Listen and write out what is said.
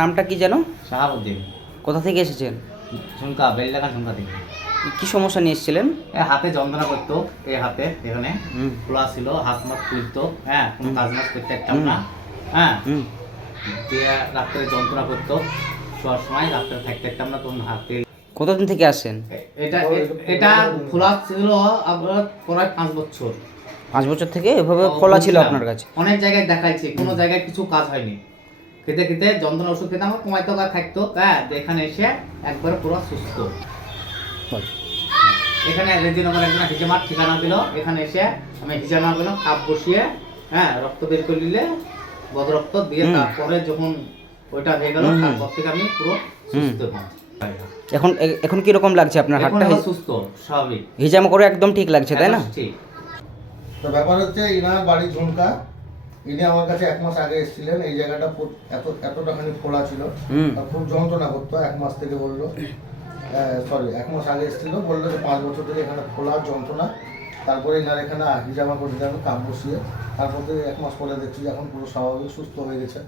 নামটা কি যেন? শাহাবুদ্দিন। কোথা থেকে এসেছেন? ঝুমকা, বেলডাঙ্গা ঝুমকা থেকে। কি সমস্যা নিয়ে এসেছিলেন? হাতে যন্ত্রণা করতো, এই হাতে এখানে হুম খোলা ছিল, হাত মাত তুলতো, কোনো কাজ মাজ করতে একটাম হুম না, হুম দিয়ে রাত্রে যন্ত্রণা করতো, শোয়ার সময় রাত্রে থাকতে একটাম না, তখন হাতে। কতদিন থেকে আসেন? এটা এটা খোলা ছিল আপনার প্রায় 5 বছর। 5 বছর থেকে এভাবে খোলা ছিল বলছিলাম, আপনার কাছে? অনেক জায়গায় দেখাইছি, কোনো জায়গায় কিছু কাজ হয়নি। খেতে খেতে যন্ত্রণা ওষুধ খেতাম, কমাইতো কাজ থাকতো, এখানে এসে একবারে পুরো সুস্থ। বল। এখানে রেজিনগর একজন হিজামার ঠিকানা দিল, এখানে এসে আমি হিজামা পেলাম, কাপ বসিয়ে রক্ত বের করে নিলে বদ রক্ত দিয়ে তারপরে যখন ওইটা হয়ে গেল, তারপর থেকে আমি পুরো সুস্থ হলাম। এখন এখন কি রকম লাগছে আপনার এখন হাতটা? আমার সুস্থ, স্বাভাবিক, হিজামা করে একদম ঠিক লাগছে, তাই না? ঠিক। তো ব্যাপার হচ্ছে ইনার বাড়ি ঝুমকা, ইনি আমার কাছে 1 মাস আগে এসেছিলেন। এই জায়গাটা এতটাখানি ফোলা ছিল, আর খুব যন্ত্রণা করতো। 1 মাস থেকে বললো, 1 মাস আগে এসেছিল, বললো যে 5 বছর থেকে এখানে ফোলা যন্ত্রণা। তারপরে ইনার এখানে হিজামা করে দিলাম কাপ বসিয়ে, তারপর থেকে 1 মাস পরে দেখছি যে এখন পুরো স্বাভাবিক সুস্থ হয়ে গেছে।